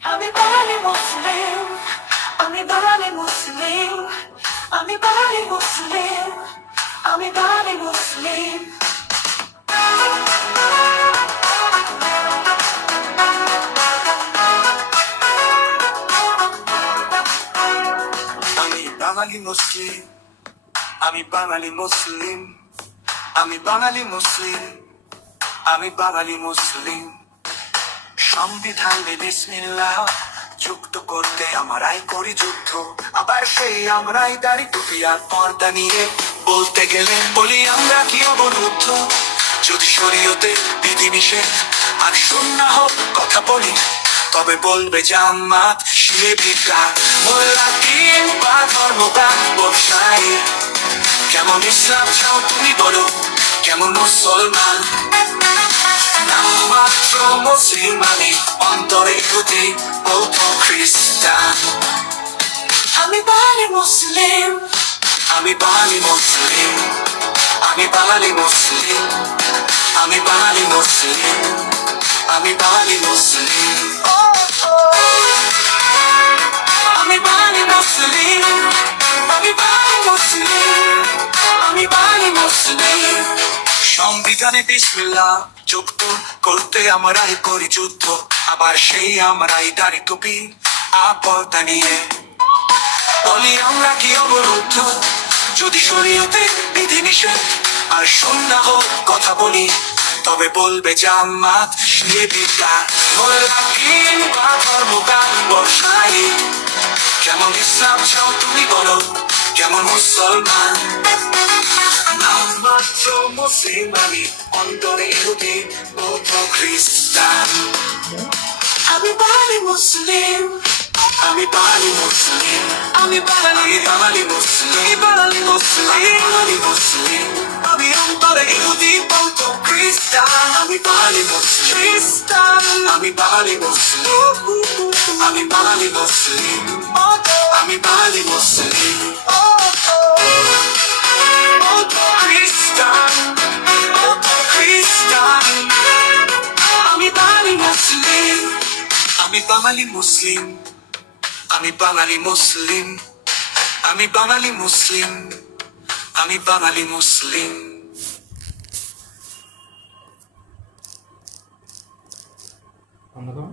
আমি বাঙালি মুসলিম, আমি বাঙালি মুসলিম, আমি বাঙালি মুসলিম, আমি বাঙালি মুসলিম। আমি বাঙালি মুসলিম, আমি বাঙালি মুসলিম, আমি বাঙালি মুসলিম, আমি বাঙালি মুসলিম। সংবিধানে বিসমিল্লাহ যুক্ত করতে আমরাই করি যুদ্ধ, আবার সেই আমরাই দাড়ি টুপি আর পর্দা নিয়ে বলতে গেলে বলি আমরা কি অবরুদ্ধ। যদি শরীয়তে বিধিনিষেধ আর সুন্নাহ হোক কথা বলি, তবে বলবে জামাত শিয়ে ভিক্ষা মোল্লা পীর বা ধর্মপ্রাণ ব্যবসায়ী। কেমন ইসলাম চাও তুমি বলো, কেমন মুসলমান? নামমাত্র মুসলিম আমি, অন্তরে ইহুদি বৌদ্ধ খ্রিস্টান। আমি বাঙালি মুসলিম, আমি বাঙালি মুসলিম, আমি বাঙালি মুসলিম, আমি বাঙালি মুসলিম, আমি বাঙালি মুসলিম। আমি বাঙালি মুসলিম, আমি বাঙালি মুসলিম, আমি বাঙালি মুসলিম। সংবিধানে বিসমিল্লাহ যুক্ত করতে আমরাই করি যুদ্ধ, আবার সেই আমরাই দাড়ি টুপি পর্দা নিয়ে বলি আমরা কি অবরুদ্ধ। যদি শরীয়তে বিধিনিষেধ আর সুন্নাহ হোক কথা বলি, তবে বলবে জামাত শিয়ে ভিক্ষা মোল্লা পীর বা ধর্মপ্রাণ ব্যবসায়ী। কেমন ইসলাম চাও তুমি বলো, কেমন মুসলমান? নামমাত্র মুসলিম আমি, অন্তরে ইহুদি বৌদ্ধ খ্রিস্টান। আমি বাঙালি মুসলিম, আমি বাঙালি মুসলিম, আমি বাঙালি বাঙালি মুসলিম, বাঙালি মুসলিম, বাঙালি মুসলিম। আমি অন্তরে ইহুদি বৌদ্ধ খ্রিস্টান। আমি বাঙালি মুসলিম খ্রিস্টান, আমি বাঙালি মুসলিম, আমি বাঙালি মুসলিম, আমি বাঙালি মুসলিম। বৌদ্ধ খ্রিস্টান, বৌদ্ধ খ্রিস্টান। আমি বাঙালি মুসলিম, আমি বাঙালি মুসলিম, আমি বাঙালি মুসলিম, আমি বাঙালি মুসলিম, আমি বাঙালি মুসলিম। অন্যতম